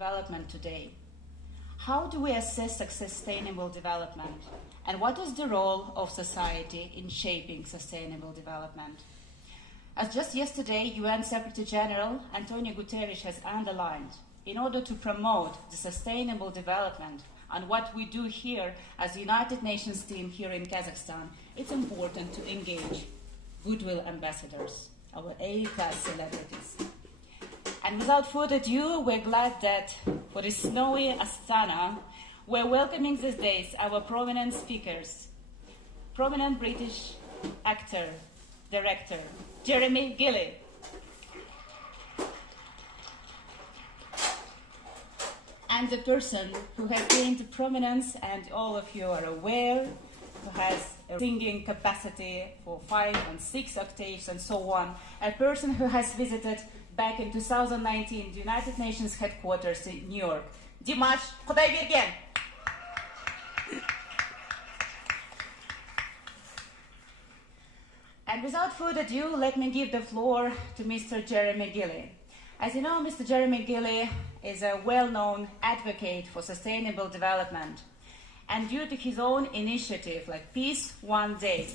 development today. How do we assess sustainable development? And what is the role of society in shaping sustainable development? As just yesterday, UN Secretary General Antonio Guterres has underlined, in order to promote the sustainable development and what we do here as the United Nations team here in Kazakhstan, it's important to engage goodwill ambassadors, our A-class celebrities. And without further ado, we're glad that for the snowy Astana, we're welcoming these days our prominent speakers, prominent British actor, director, Jeremy Gilley. And the person who has gained prominence, and all of you are aware, who has a singing capacity for 5 and 6 octaves and so on, a person who has visited back in 2019 the United Nations headquarters in New York, Dimash Kudaibergen. And without further ado, let me give the floor to Mr. Jeremy Gilley. As you know, Mr. Jeremy Gilley is a well-known advocate for sustainable development. And due to his own initiative, like Peace One Day,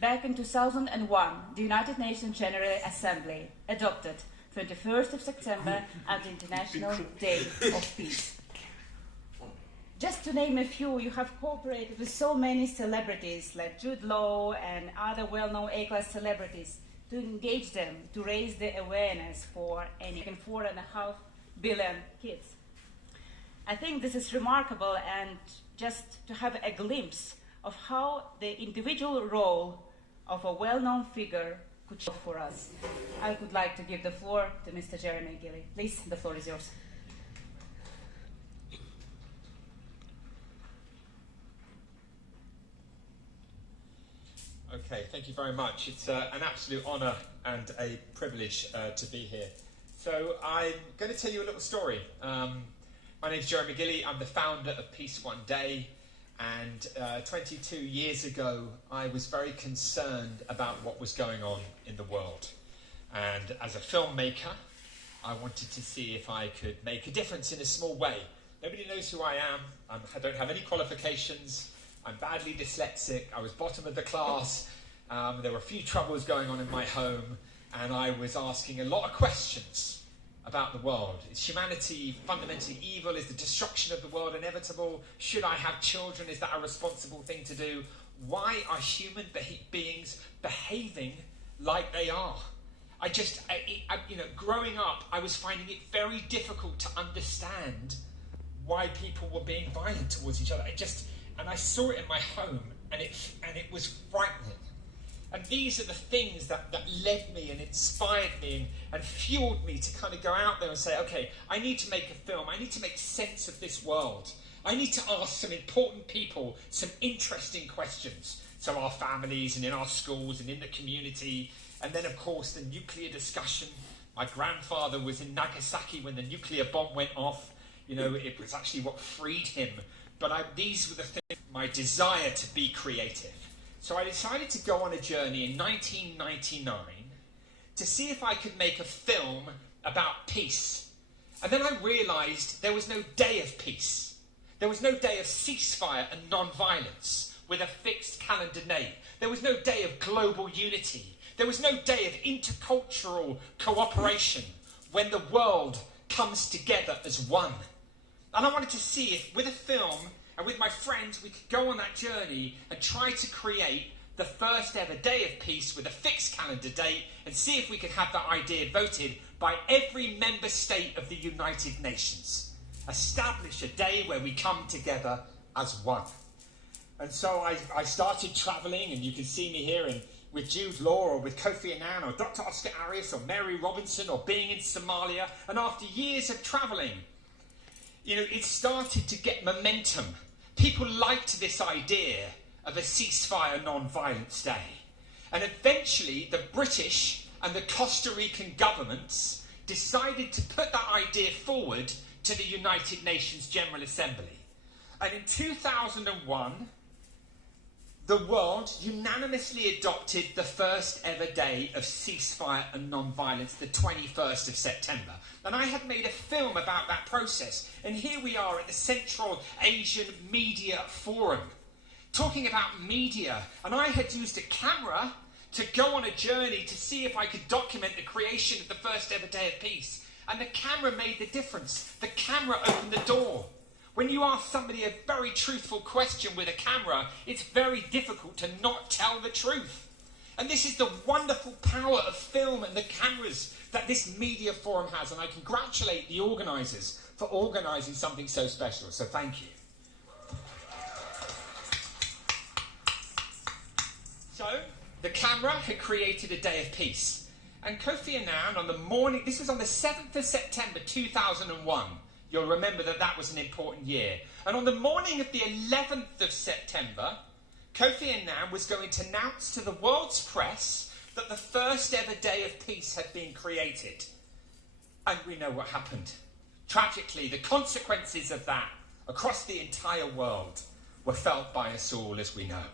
back in 2001, the United Nations General Assembly adopted 21st of September as the International Day of Peace. Just to name a few, you have cooperated with so many celebrities like Jude Law and other well-known A-class celebrities to engage them, to raise the awareness for any 4.5 billion kids. I think this is remarkable, and just to have a glimpse of how the individual role of a well-known figure could show for us. I would like to give the floor to Mr. Jeremy Gilley. Please, the floor is yours. Okay, thank you very much. It's an absolute honour and a privilege to be here. So I'm going to tell you a little story. My name's Jeremy Gilley. I'm the founder of Peace One Day, and 22 years ago I was very concerned about what was going on in the world. And as a filmmaker, I wanted to see if I could make a difference in a small way. Nobody knows who I am. I don't have any qualifications. I'm badly dyslexic. I was bottom of the class. There were a few troubles going on in my home, and I was asking a lot of questions about the world. Is humanity fundamentally evil? Is the destruction of the world inevitable? Should I have children? Is that a responsible thing to do? Why are human beings behaving like they are? Growing up, I was finding it very difficult to understand why people were being violent towards each other. And I saw it in my home, and it was frightening. And these are the things that led me and inspired me and fueled me to kind of go out there and say, okay, I need to make a film. I need to make sense of this world. I need to ask some important people some interesting questions. So our families and in our schools and in the community. And then, of course, the nuclear discussion. My grandfather was in Nagasaki when the nuclear bomb went off. You know, it was actually what freed him. But these were the things, my desire to be creative. So I decided to go on a journey in 1999 to see if I could make a film about peace. And then I realised there was no day of peace. There was no day of ceasefire and non-violence with a fixed calendar date. There was no day of global unity. There was no day of intercultural cooperation when the world comes together as one. And I wanted to see if, with a film and with my friends, we could go on that journey and try to create the first ever day of peace with a fixed calendar date, and see if we could have that idea voted by every member state of the United Nations. Establish a day where we come together as one. And so I started travelling, and you can see me here with Jude Law or with Kofi Annan or Dr. Oscar Arias or Mary Robinson, or being in Somalia. And after years of travelling, it started to get momentum. People liked this idea of a ceasefire non-violence day. And eventually the British and the Costa Rican governments decided to put that idea forward to the United Nations General Assembly. And in 2001, the world unanimously adopted the first ever day of ceasefire and non-violence, the 21st of September. And I had made a film about that process. And here we are at the Central Asian Media Forum, talking about media. And I had used a camera to go on a journey to see if I could document the creation of the first ever day of peace. And the camera made the difference. The camera opened the door. When you ask somebody a very truthful question with a camera, it's very difficult to not tell the truth. And this is the wonderful power of film and the cameras that this media forum has. And I congratulate the organisers for organising something so special. So thank you. So, the camera had created a day of peace. And Kofi Annan on the morning, this was on the 7th of September 2001. You'll remember that that was an important year. And on the morning of the 11th of September, Kofi Annan was going to announce to the world's press that the first ever day of peace had been created. And we know what happened. Tragically, the consequences of that across the entire world were felt by us all, as we know.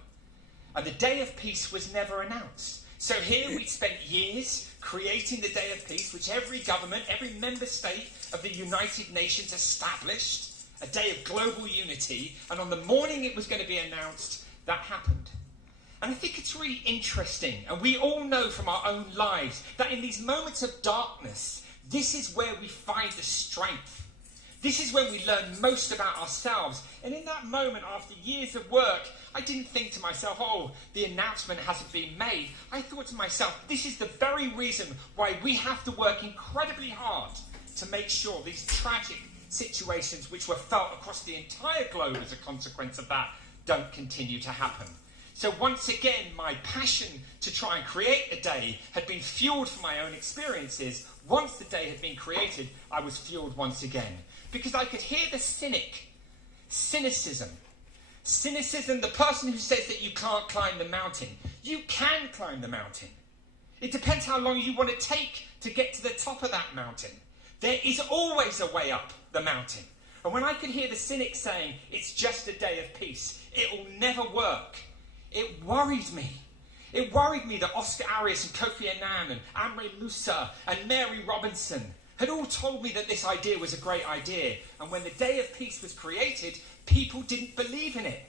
And the day of peace was never announced. So here we spent years creating the day of peace, which every government, every member state of the United Nations established, a day of global unity, and on the morning it was going to be announced, that happened. And I think it's really interesting, and we all know from our own lives, that in these moments of darkness, this is where we find the strength. This is when we learn most about ourselves. And in that moment, after years of work, I didn't think to myself, oh, the announcement hasn't been made. I thought to myself, this is the very reason why we have to work incredibly hard to make sure these tragic situations which were felt across the entire globe as a consequence of that don't continue to happen. So once again, my passion to try and create a day had been fueled from my own experiences. Once the day had been created, I was fueled once again. Because I could hear the cynicism, the person who says that you can't climb the mountain. You can climb the mountain. It depends how long you want to take to get to the top of that mountain. There is always a way up the mountain. And when I could hear the cynic saying, it's just a day of peace, it will never work, it worried me. It worried me that Oscar Arias and Kofi Annan and Amre Musa and Mary Robinson had all told me that this idea was a great idea. And when the Day of Peace was created, people didn't believe in it.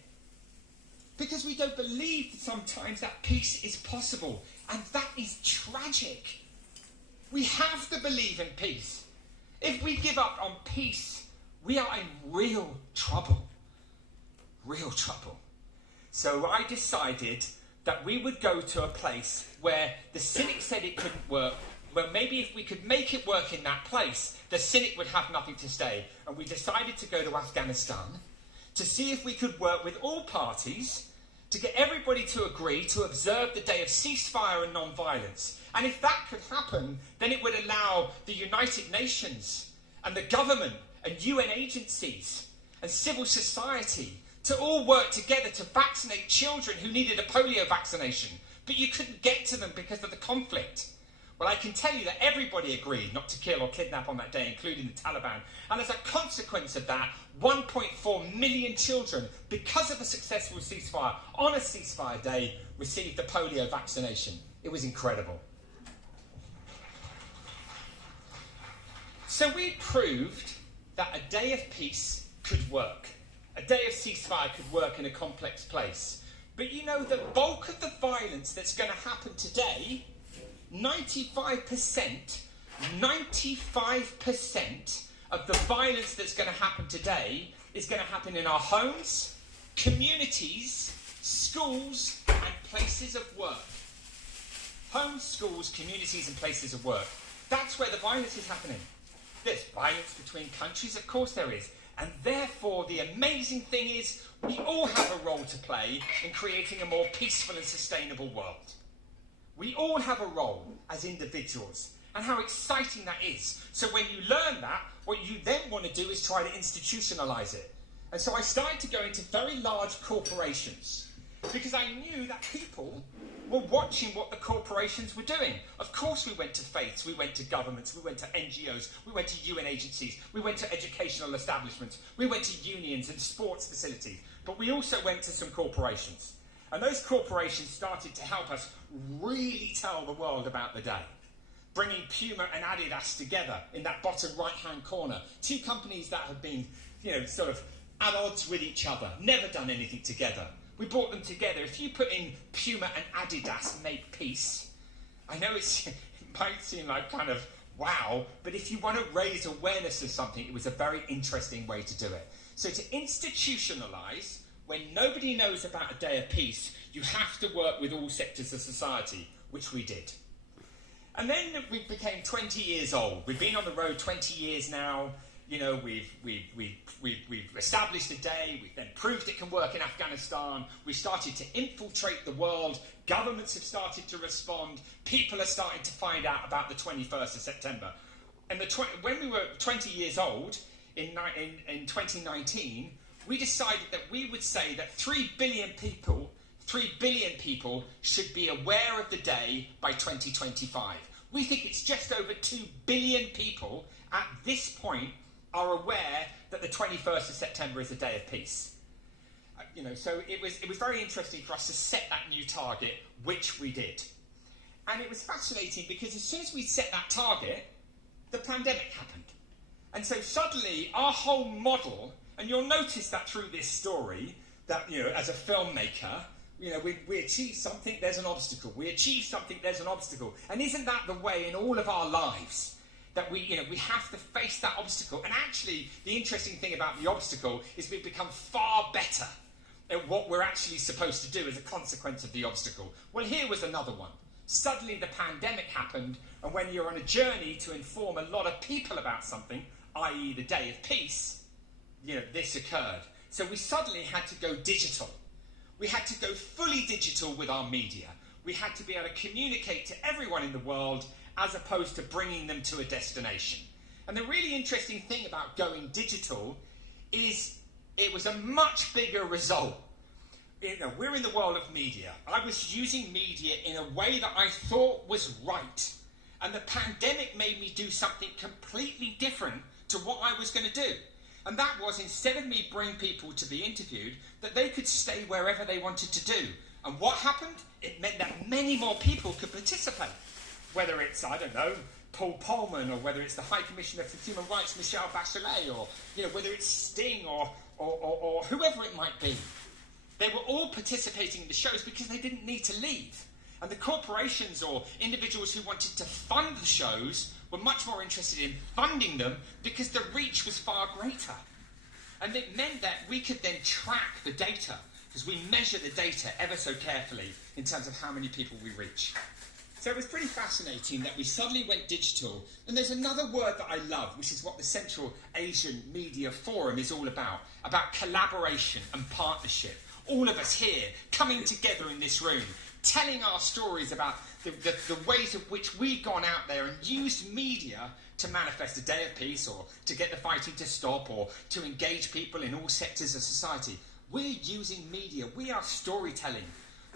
Because we don't believe sometimes that peace is possible. And that is tragic. We have to believe in peace. If we give up on peace, we are in real trouble. Real trouble. So I decided that we would go to a place where the cynic said it couldn't work. Well, maybe if we could make it work in that place, the cynic would have nothing to say. And we decided to go to Afghanistan to see if we could work with all parties to get everybody to agree to observe the day of ceasefire and non-violence. And if that could happen, then it would allow the United Nations and the government and UN agencies and civil society to all work together to vaccinate children who needed a polio vaccination. But you couldn't get to them because of the conflict. Well, I can tell you that everybody agreed not to kill or kidnap on that day, including the Taliban. And as a consequence of that, 1.4 million children, because of a successful ceasefire, on a ceasefire day, received the polio vaccination. It was incredible. So we proved that a day of peace could work. A day of ceasefire could work in a complex place. But you know, the bulk of the violence that's going to happen today, 95% of the violence that's going to happen today is going to happen in our homes, communities, schools, and places of work. Homes, schools, communities, and places of work. That's where the violence is happening. There's violence between countries, of course there is. And therefore, the amazing thing is, we all have a role to play in creating a more peaceful and sustainable world. We all have a role as individuals, and how exciting that is. So when you learn that, what you then want to do is try to institutionalize it. And so I started to go into very large corporations, because I knew that people were watching what the corporations were doing. Of course we went to faiths, we went to governments, we went to NGOs, we went to UN agencies, we went to educational establishments, we went to unions and sports facilities, but we also went to some corporations. And those corporations started to help us really tell the world about the day, bringing Puma and Adidas together in that bottom right-hand corner. Two companies that have been, sort of at odds with each other, never done anything together. We brought them together. If you put in Puma and Adidas make peace, I know it might seem like kind of wow, but if you want to raise awareness of something, it was a very interesting way to do it. So to institutionalise, when nobody knows about a day of peace, you have to work with all sectors of society, which we did. And then we became 20 years old. We've been on the road 20 years now. We've established a day. We've then proved it can work in Afghanistan. We've started to infiltrate the world. Governments have started to respond. People are starting to find out about the 21st of September. And when we were 20 years old, in 2019, we decided that we would say that 3 billion people should be aware of the day by 2025. We think it's just over 2 billion people at this point are aware that the 21st of September is a day of peace. So it was very interesting for us to set that new target, which we did. And it was fascinating because as soon as we set that target, the pandemic happened. And so suddenly our whole model, and you'll notice that through this story, that, as a filmmaker, we achieve something, there's an obstacle. We achieve something, there's an obstacle. And isn't that the way in all of our lives? That we have to face that obstacle. And actually, the interesting thing about the obstacle is we've become far better at what we're actually supposed to do as a consequence of the obstacle. Well, here was another one. Suddenly the pandemic happened, and when you're on a journey to inform a lot of people about something, i.e. the day of peace, this occurred. So we suddenly had to go digital. We had to go fully digital with our media. We had to be able to communicate to everyone in the world as opposed to bringing them to a destination. And the really interesting thing about going digital is it was a much bigger result. We're in the world of media. I was using media in a way that I thought was right. And the pandemic made me do something completely different to what I was going to do. And that was, instead of me bringing people to be interviewed, that they could stay wherever they wanted to do. And what happened? It meant that many more people could participate. Whether it's, I don't know, Paul Polman, or whether it's the High Commissioner for Human Rights, Michelle Bachelet, or whether it's Sting, or whoever it might be. They were all participating in the shows because they didn't need to leave. And the corporations or individuals who wanted to fund the shows were much more interested in funding them because the reach was far greater. And it meant that we could then track the data, because we measure the data ever so carefully in terms of how many people we reach. So it was pretty fascinating that we suddenly went digital. And there's another word that I love, which is what the Central Asian Media Forum is all about collaboration and partnership. All of us here coming together in this room, telling our stories about the ways in which we've gone out there and used media to manifest a day of peace, or to get the fighting to stop, or to engage people in all sectors of society. We're using media. We are storytelling.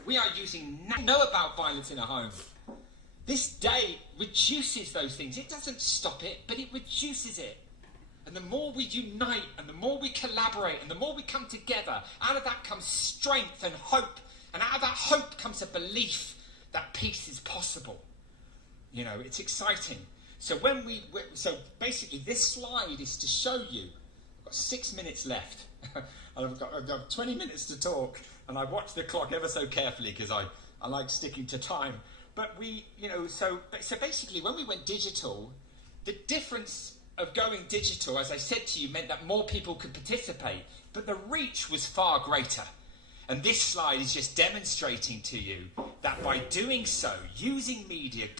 We are using know about violence in a home. This day reduces those things. It doesn't stop it, but it reduces it. And the more we unite, and the more we collaborate, and the more we come together, out of that comes strength and hope. And out of that hope comes a belief that peace is possible. It's exciting. So so basically this slide is to show you, I've got 6 minutes left. I've got 20 minutes to talk, and I watch the clock ever so carefully because I like sticking to time. But so basically when we went digital, the difference of going digital, as I said to you, meant that more people could participate, but the reach was far greater. And this slide is just demonstrating to you that by doing so, using media,